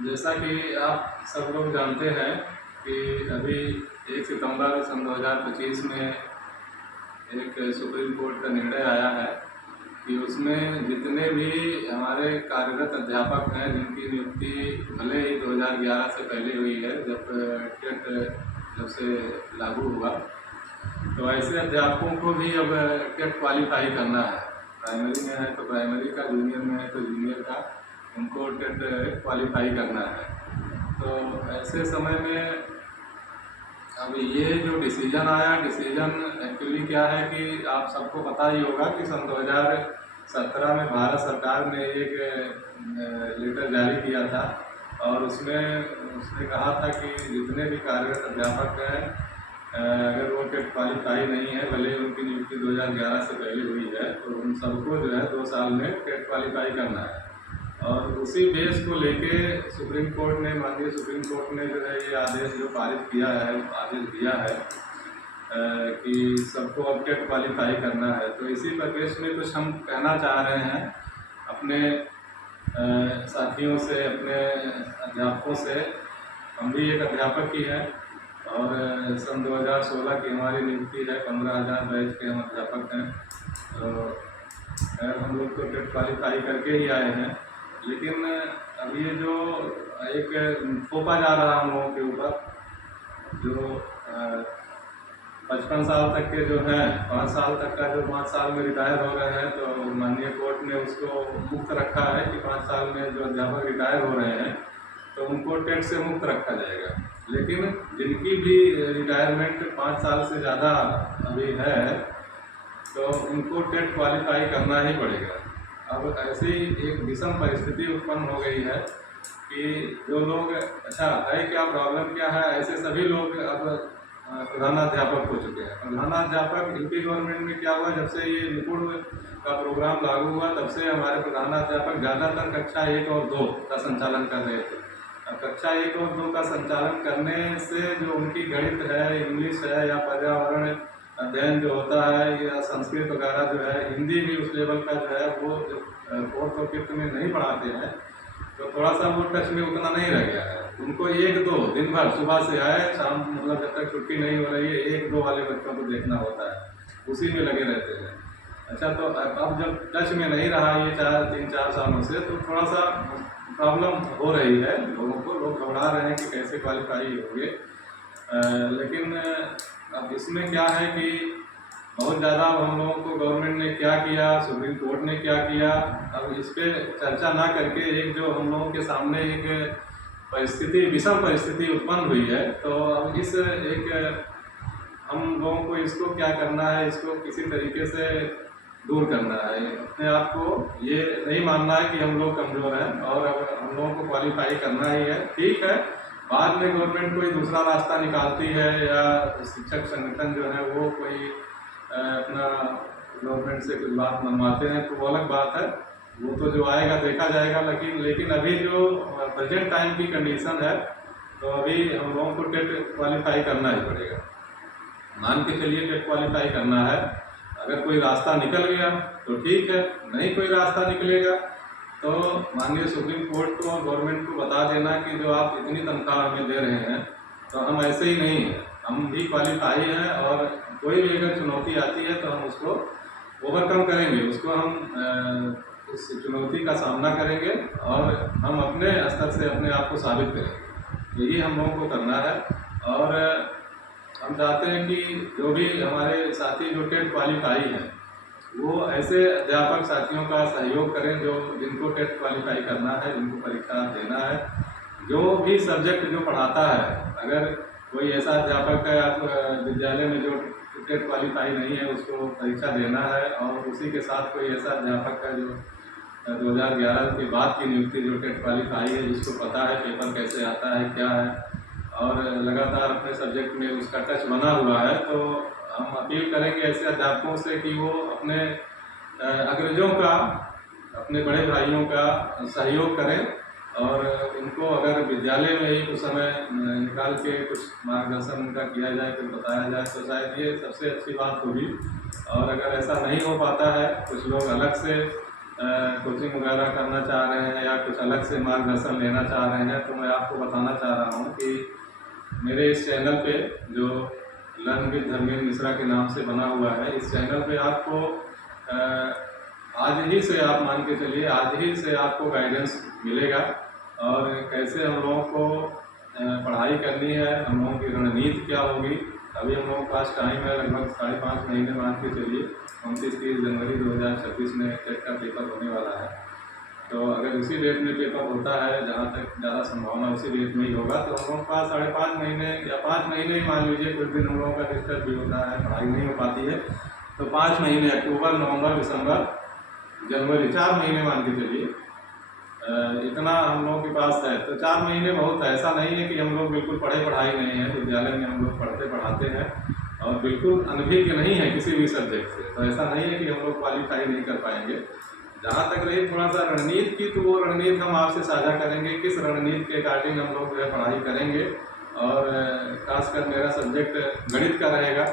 जैसा कि आप सब लोग जानते हैं कि अभी 1 सितंबर सन 2025 में एक सुप्रीम कोर्ट का निर्णय आया है कि उसमें जितने भी हमारे कार्यरत अध्यापक हैं जिनकी नियुक्ति भले ही 2011 से पहले हुई है, जब टेट जब से लागू हुआ, तो ऐसे अध्यापकों को भी अब टेट क्वालिफाई करना है। प्राइमरी में है तो प्राइमरी का, जूनियर में है तो जूनियर का, उनको टेट क्वालिफाई करना है। तो ऐसे समय में अब ये जो डिसीजन आया, डिसीजन एक्चुअली क्या है कि आप सबको पता ही होगा कि सन 2017 में भारत सरकार ने एक लेटर जारी किया था और उसमें उसने कहा था कि जितने भी कार्यरत अध्यापक हैं, अगर वो टेट क्वालिफाई नहीं है, भले ही उनकी नियुक्ति 2011 से पहले हुई है, तो उन सबको जो है 2 साल में टेट क्वालिफाई करना है। और उसी बेस को लेके सुप्रीम कोर्ट ने, माननीय सुप्रीम कोर्ट ने जो है ये आदेश जो पारित किया है, आदेश दिया है कि सबको अब टेट क्वालिफाई करना है। तो इसी परिप्रेक्ष्य में कुछ हम कहना चाह रहे हैं अपने साथियों से, अपने अध्यापकों से। हम भी एक अध्यापक ही हैं और सन 2016 की हमारी नियुक्ति है, 15,000 बैच के हम अध्यापक हैं। तो हम लोग तो टेट क्वालिफाई करके ही आए हैं, लेकिन अब ये जो एक थोपा जा रहा हम लोगों के ऊपर, जो 55 साल तक के जो हैं, 5 साल तक का जो 5 साल में रिटायर हो रहे हैं, तो माननीय कोर्ट ने उसको मुक्त रखा है कि 5 साल में जो अध्यापक रिटायर हो रहे हैं तो उनको टेट से मुक्त रखा जाएगा। लेकिन जिनकी भी रिटायरमेंट 5 साल से ज़्यादा अभी है, तो उनको टेट क्वालिफाई करना ही पड़ेगा। अब ऐसी एक विषम परिस्थिति उत्पन्न हो गई है कि जो लोग, अच्छा है क्या, प्रॉब्लम क्या है, ऐसे सभी लोग अब प्रधानाध्यापक हो चुके हैं। प्रधानाध्यापक यूपी गवर्नमेंट में क्या हुआ, जब से ये निपुण का प्रोग्राम लागू हुआ, तब से हमारे प्रधानाध्यापक ज़्यादातर कक्षा 1 और 2 का संचालन कर रहे थे। अब कक्षा 1 और 2 का संचालन करने से जो उनकी गणित है, इंग्लिश है, या पर्यावरण अध्ययन जो होता है, या संस्कृत वगैरह जो है, हिंदी भी उस लेवल का जो है वो 4th और 5th में नहीं पढ़ाते हैं, तो थोड़ा सा वो टच में उतना नहीं रह गया है। उनको 1-2 दिन भर, सुबह से आए शाम, मतलब जब तक छुट्टी नहीं हो रही है, 1-2 वाले बच्चों को देखना होता है, उसी में लगे रहते हैं। अच्छा, तो अब जब टच में नहीं रहा ये 3-4 सालों से, तो थोड़ा सा प्रॉब्लम हो रही है लोगों को। लोग घबरा रहे हैं कि कैसे क्वालिफाई होंगे। लेकिन अब इसमें क्या है कि बहुत ज़्यादा हम लोगों को गवर्नमेंट ने क्या किया, सुप्रीम कोर्ट ने क्या किया, अब इस पर चर्चा ना करके एक जो हम लोगों के सामने एक परिस्थिति, विषम परिस्थिति उत्पन्न हुई है, तो अब इस एक हम लोगों को इसको क्या करना है, इसको किसी तरीके से दूर करना है। अपने आप को ये नहीं मानना है कि हम लोग कमज़ोर हैं और अब हम लोगों को क्वालिफाई करना ही है। ठीक है, बाद में गवर्नमेंट कोई दूसरा रास्ता निकालती है, या शिक्षक संगठन जो है वो कोई अपना गवर्नमेंट से कुछ बात मनवाते हैं, तो वो अलग बात है, वो तो जो आएगा देखा जाएगा। लेकिन अभी जो प्रेजेंट टाइम की कंडीशन है, तो अभी हम लोगों को टेट क्वालिफाई करना ही पड़ेगा। मान के चलिए टेट क्वालिफाई करना है। अगर कोई रास्ता निकल गया तो ठीक है, नहीं कोई रास्ता निकलेगा तो माननीय सुप्रीम कोर्ट को और गवर्नमेंट को बता देना कि जो आप इतनी तनख्वाह हमें दे रहे हैं, तो हम ऐसे ही नहीं हैं, हम भी क्वालिफाई हैं, और कोई भी अगर चुनौती आती है तो हम उसको ओवरकम करेंगे, उसको हम उस चुनौती का सामना करेंगे और हम अपने स्तर से अपने आप को साबित करेंगे। तो ये हम लोगों को करना है। और हम चाहते हैं कि जो भी हमारे साथी जो टेट क्वालिफाई हैं, वो ऐसे अध्यापक साथियों का सहयोग करें जो जिनको टेट क्वालिफाई करना है, जिनको परीक्षा देना है। जो भी सब्जेक्ट जो पढ़ाता है, अगर कोई ऐसा अध्यापक है आप विद्यालय में जो टेट क्वालिफाई नहीं है, उसको परीक्षा देना है, और उसी के साथ कोई ऐसा अध्यापक है जो 2011 के बाद की नियुक्ति जो टेट क्वालिफाई है, जिसको पता है पेपर कैसे आता है, क्या है, और लगातार अपने सब्जेक्ट में उसका टच बना हुआ है, तो हम अपील करेंगे ऐसे अध्यापकों से कि वो अपने अग्रजों का, अपने बड़े भाइयों का सहयोग करें, और उनको अगर विद्यालय में ही कुछ समय निकाल के कुछ मार्गदर्शन उनका किया जाए, कुछ बताया जाए, तो शायद ये सबसे अच्छी बात होगी। और अगर ऐसा नहीं हो पाता है, कुछ लोग अलग से कोचिंग वगैरह करना चाह रहे हैं या कुछ अलग से मार्गदर्शन लेना चाह रहे हैं, तो मैं आपको बताना चाह रहा हूँ कि मेरे इस चैनल पे जो लर्न विद धर्मेंद्र मिश्रा के नाम से बना हुआ है, इस चैनल पे आपको आज ही से आप मान के चलिए, आज ही से आपको गाइडेंस मिलेगा और कैसे हम लोगों को पढ़ाई करनी है, हम लोगों की रणनीति क्या होगी। अभी हम लोगों के पास टाइम है लगभग 5.5 महीने मान के चलिए, 29-30 जनवरी 2026 में टेट का पेपर होने वाला है। तो अगर उसी डेट में पेपर होता है, जहाँ तक ज़्यादा संभावना उसी डेट में ही होगा, तो हम लोगों के पास 5.5 महीने या 5 महीने ही मान लीजिए, कुछ दिन हम लोगों का डिस्टर्ब भी होता है, पढ़ाई नहीं हो पाती है, तो 5 महीने अक्टूबर, नवंबर, दिसंबर, जनवरी 4 महीने मान के चलिए, इतना हम लोगों के पास है। तो 4 महीने बहुत है, ऐसा नहीं है कि हम लोग बिल्कुल पढ़ाई नहीं है। विद्यालय में हम लोग पढ़ते पढ़ाते हैं और बिल्कुल अनभिज्ञ नहीं है किसी भी सब्जेक्ट से, तो ऐसा नहीं है कि हम लोग क्वालिफाई नहीं कर पाएंगे। जहाँ तक रही थोड़ा सा रणनीति की, तो वो रणनीति हम आपसे साझा करेंगे, किस रणनीति के अकॉर्डिंग हम लोग जो है पढ़ाई करेंगे। और खासकर मेरा सब्जेक्ट गणित का रहेगा,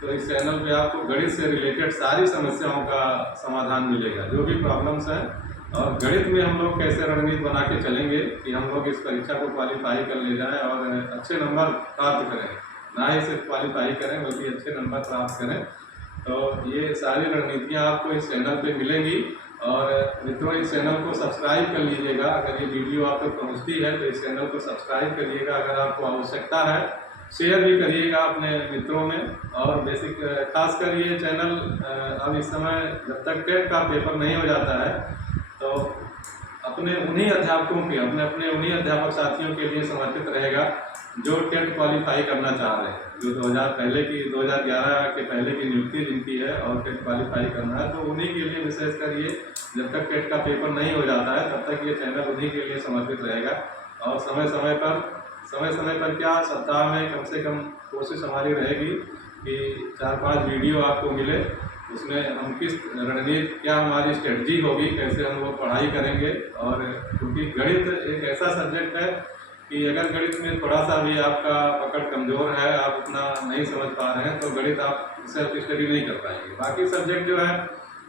तो इस चैनल पे आपको गणित से रिलेटेड सारी समस्याओं का समाधान मिलेगा, जो भी प्रॉब्लम्स हैं। और गणित में हम लोग कैसे रणनीति बना के चलेंगे कि हम लोग इस परीक्षा को क्वालिफाई कर ले जाएं और अच्छे नंबर प्राप्त करें, ना ही सिर्फ क्वालिफाई करें बल्कि अच्छे नंबर प्राप्त करें। तो ये सारी रणनीतियाँ आपको इस चैनल पे मिलेंगी। और मित्रों, इस चैनल को सब्सक्राइब कर लीजिएगा। अगर ये वीडियो आप तक पहुँचती है तो इस चैनल को सब्सक्राइब करिएगा। अगर आपको आवश्यकता है शेयर भी करिएगा अपने मित्रों में। और बेसिक खासकर ये चैनल अब इस समय जब तक टेट का पेपर नहीं हो जाता है, तो अपने उन्हीं अध्यापकों के अपने उन्हीं अध्यापक साथियों के लिए समर्पित रहेगा जो टेट क्वालिफाई करना चाह रहे हैं, जो 2011 के पहले की नियुक्ति जिनकी है और टेट क्वालिफाई करना है, तो उन्हीं के लिए विशेषकर ये जब तक टेट का पेपर नहीं हो जाता है तब तक ये चैनल उन्हीं के लिए समर्पित रहेगा। और समय समय पर क्या, सप्ताह में कम से कम कोशिश हमारी रहेगी कि 4-5 वीडियो आपको मिले। उसमें हम किस रणनीति, क्या हमारी स्ट्रेटजी होगी, कैसे हम लोग पढ़ाई करेंगे। और क्योंकि गणित एक ऐसा सब्जेक्ट है कि अगर गणित में थोड़ा सा भी आपका पकड़ कमज़ोर है, आप उतना नहीं समझ पा रहे हैं, तो गणित आप सेल्फ स्टडी नहीं कर पाएंगे। बाकी सब्जेक्ट जो है,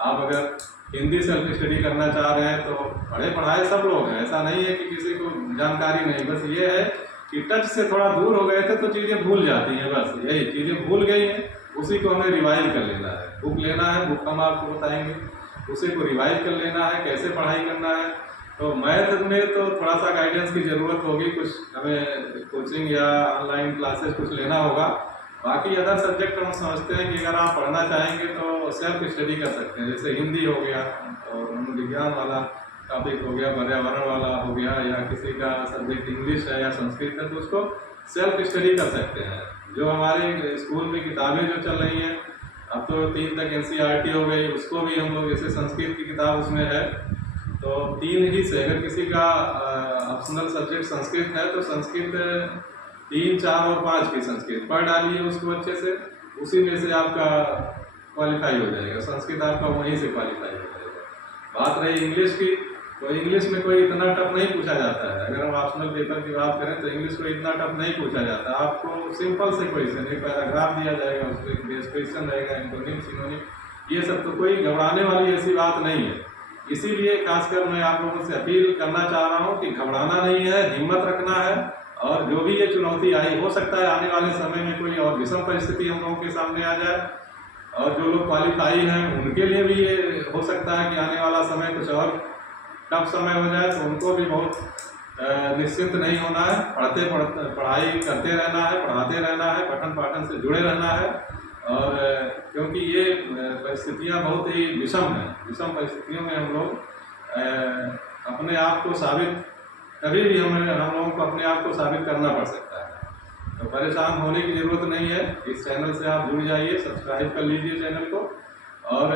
आप अगर हिंदी सेल्फ स्टडी करना चाह रहे हैं तो पढ़े पढ़ाए सब लोग हैं, ऐसा नहीं है कि किसी को जानकारी नहीं। बस ये है कि टच से थोड़ा दूर हो गए थे तो चीज़ें भूल जाती हैं, बस यही चीज़ें भूल गई हैं, उसी को हमें रिवाइज कर लेना है। बुक लेना है, बुक हम आपको बताएंगे, उसी को रिवाइज कर लेना है, कैसे पढ़ाई करना है। तो मैथ में तो थोड़ा सा गाइडेंस की ज़रूरत होगी, कुछ हमें कोचिंग या ऑनलाइन क्लासेस कुछ लेना होगा। बाकी अदर सब्जेक्ट हम समझते हैं कि अगर आप पढ़ना चाहेंगे तो सेल्फ स्टडी कर सकते हैं। जैसे हिंदी हो गया और विज्ञान वाला टॉपिक हो गया, पर्यावरण वाला हो गया, या किसी का सब्जेक्ट इंग्लिश है या संस्कृत है, तो उसको सेल्फ स्टडी कर सकते हैं। जो हमारे स्कूल में किताबें जो चल रही हैं, अब तो 3 तक NCERT हो गई, उसको भी हम लोग, जैसे संस्कृत की किताब उसमें है तो 3 ही से, अगर किसी का ऑप्शनल सब्जेक्ट संस्कृत है तो संस्कृत 3, 4 और 5 की संस्कृत पढ़ डालिए उसको अच्छे से, उसी में से आपका क्वालिफाई हो जाएगा, संस्कृत आपका वहीं से क्वालिफाई हो जाएगा। बात रही इंग्लिश की, तो इंग्लिश में कोई इतना टफ नहीं पूछा जाता है। अगर हम ऑप्शनल पेपर की बात करें तो इंग्लिश को इतना टफ नहीं पूछा जाता। आपको सिंपल से क्वेश्चन, एक पैराग्राफ दिया जाएगा, उसमें बेस क्वेश्चन रहेगा, एंटोनिम, सिनोनिम, ये सब, तो कोई घबराने वाली ऐसी बात नहीं है। इसीलिए खासकर मैं आप लोगों से अपील करना चाह रहा हूँ कि घबराना नहीं है, हिम्मत रखना है। और जो भी ये चुनौती आई, हो सकता है आने वाले समय में कोई और विषम परिस्थिति हम लोगों के सामने आ जाए, और जो लोग क्वालिफाई हैं उनके लिए भी ये हो सकता है कि आने वाला समय कुछ और टफ समय हो जाए, तो उनको भी बहुत निश्चिंत नहीं होना है। पढ़ाई करते रहना है, पढ़ाते रहना है, पठन पाठन से जुड़े रहना है। और क्योंकि ये परिस्थितियाँ बहुत ही विषम हैं, विषम परिस्थितियों में हम लोग अपने आप को साबित, कभी भी हम लोगों को अपने आप को साबित करना पड़ सकता है। तो परेशान होने की ज़रूरत नहीं है। इस चैनल से आप जुड़ जाइए, सब्सक्राइब कर लीजिए चैनल को, और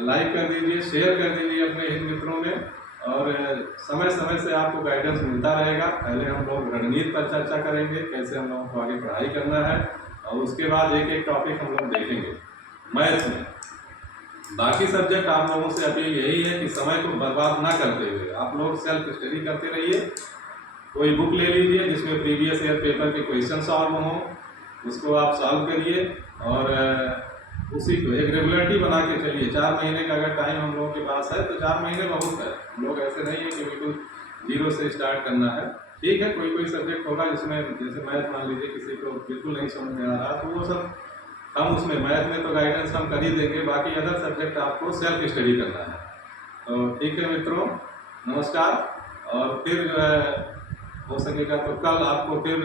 लाइक कर दीजिए, शेयर कर दीजिए अपने हित मित्रों में। और समय समय से आपको गाइडेंस मिलता रहेगा। पहले हम लोग रणनीति पर चर्चा करेंगे, कैसे हम लोगों को आगे पढ़ाई करना है, और उसके बाद एक एक टॉपिक हम लोग देखेंगे मैथ्स में। बाकी सब्जेक्ट आप लोगों से अपील यही है कि समय को बर्बाद ना करते हुए आप लोग सेल्फ स्टडी करते रहिए। कोई बुक ले लीजिए जिसमें प्रीवियस ईयर पेपर के क्वेश्चन सॉल्व हों, उसको आप सॉल्व करिए। और उसी को एक रेगुलरिटी बना के चलिए। 4 महीने का अगर टाइम हम लोगों के पास है तो 4 महीने बहुत है। हम लोग ऐसे नहीं है कि बिल्कुल जीरो से स्टार्ट करना है। ठीक है, कोई कोई सब्जेक्ट होगा जिसमें जैसे मैथ मान लीजिए किसी को बिल्कुल नहीं समझ में आ रहा, तो वो सब हम उसमें मैथ में तो गाइडेंस हम कर ही देंगे, बाकी अदर सब्जेक्ट आपको सेल्फ स्टडी करना है। तो ठीक है मित्रों, नमस्कार। और फिर जो है हो सकेगा तो कल आपको फिर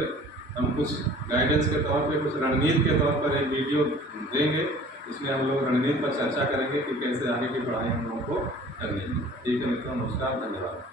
हम कुछ गाइडेंस के तौर पे, कुछ रणनीति के तौर पर एक वीडियो देंगे। उसमें हम लोग रणनीति पर चर्चा करेंगे कि कैसे आगे की पढ़ाई हम लोगों को करनी है। ठीक है मित्रों, नमस्कार, धन्यवाद।